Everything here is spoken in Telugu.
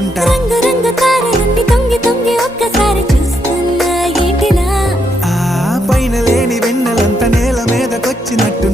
చేసుకుంటా. రంగు రంగు కారులన్నీ తొంగి తొంగి ఒక్కసారి చూస్తున్నా ఏంటిలా? ఆ పైన లేని వెన్నెలంత నేల మీదకొచ్చినట్టు